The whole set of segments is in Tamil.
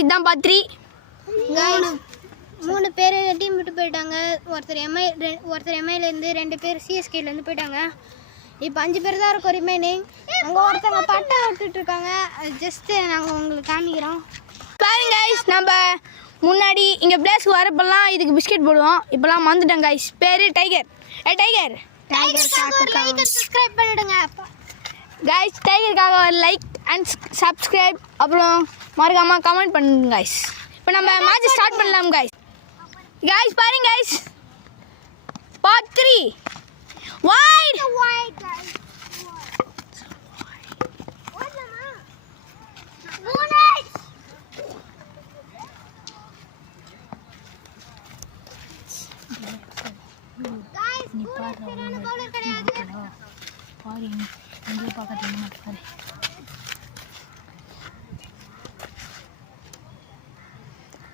இதுதான் பார்ட் 3. गाइस 3 பேர் டீம் விட்டு போயிட்டாங்க. ஒருத்தர் எம்ஐல இருந்து 2 பேர் சிஎஸ்கேல இருந்து போயிட்டாங்க. இப்போ 5 பேர் தான் இருக்கும் ரிமைனிங். அங்க ஒருத்தங்க பட்டை விட்டுட்டு இருக்காங்க. ஜஸ்ட் நாங்க உங்களுக்கு காமிக்கிறோம். பாருங்க गाइस, நம்ம முன்னாடி இங்க பிளேஸ் வரப்பெல்லாம் இதுக்கு பிஸ்கட் போடுவோம். இப்போலாம் மறந்துட்டேன் गाइस. பேரு tiger. Tiger tiger like subscribe பண்ணிடுங்க. गाइस டைகருக்காக ஒரு லைக் அண்ட் சப்ஸ்கிரைப் அப்புறம் மறக்காம கமெண்ட் பண்ணுங்க गाइस. இப்போ நம்ம மேட்ச் ஸ்டார்ட் பண்ணலாம் गाइस. गाइस பாருங்க गाइस, பார்ட் 3 வைட் guys.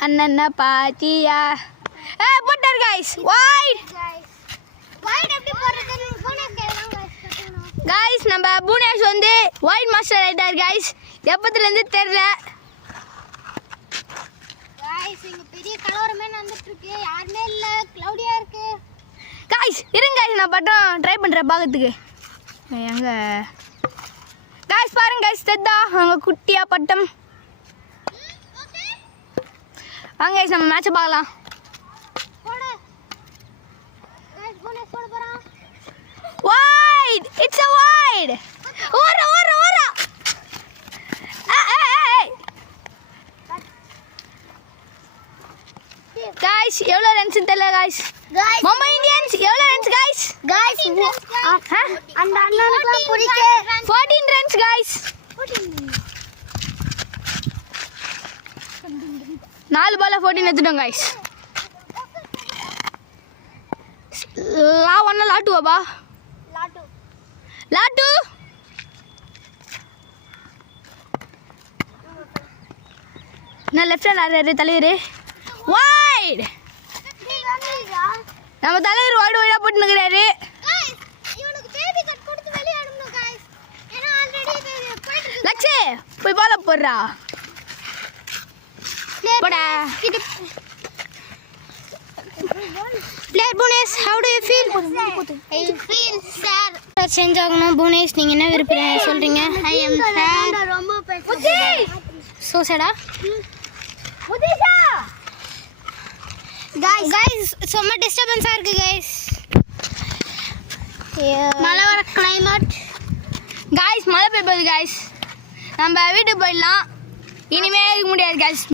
அண்ணா பாத்தியா போட்டார் गाइस. வைட் எப்படி போறதுன்னு போனஸ் கேட்கலாம் गाइस. गाइस நம்ம புனேஷ் வந்து வைட் மாஸ்டர் ஆயிட்டார் गाइस. எப்பத்துல இருந்து தெரியல गाइस. இங்க பெரிய கலவரமே நடந்துட்டு இருக்கு. யாருமே இல்ல, க்ளௌடியா இருக்கு. गाइस இருங்க गाइस, நான் பட்டம் ட்ரை பண்றேன் பாக்கிறதுக்கு. எங்க गाइस பாருங்க गाइस, தெத்தா அங்க குட்டியா பட்டம். வாங்க गाइस நம்ம மேட்ச் பார்க்கலாம். போடு गाइस. போனஸ் போட போறோம். Wide it's a wide. ஓர गाइस எவ்வளவு ரன்ஸ் தெரியல गाइस. மும்பை இந்தியன்ஸ் எவ்வளவு ரன்ஸ் गाइस? அந்த அண்ணனுக்கு புடிச்ச 14 ரன்ஸ் गाइस. 4 பால்ல 14 எடுத்துட்டோம் गाइस. லா 1 லா 2 பா? லா 2. நான் லெஃப்ட் ஹேண்ட் ஆடுறாரு தலைவர். வைட் நம்ம தலைவர் வைடு வைடா போட்டு நிற்கிறாரு. இவனுக்கு பேபி கட் கொடுத்து வெளிய அனுப்பணும் गाइस. ஏன்னா ஆல்ரெடி இது போயிட்டு இருக்கு. லக்ஷே போய் பால போடுறா போடா. Player Punesh, how do you feel? I feel sad. Change ஆகணும் புனேஷ், நீங்க என்ன விருப்பறீங்க சொல்றீங்க? I am sad. ரொம்ப பேசுறீங்க. சோ சேடா முதிஷா. गाइस சும்மா டிஸ்டர்பன்ஸா இருக்கு गाइस. மழை வர கிளைமேட் गाइस மழை பெய்யுது गाइस. நம்ம வீட்டுக்கு போயிடலாம். இனிமே இருக்க முடியாது गाइस.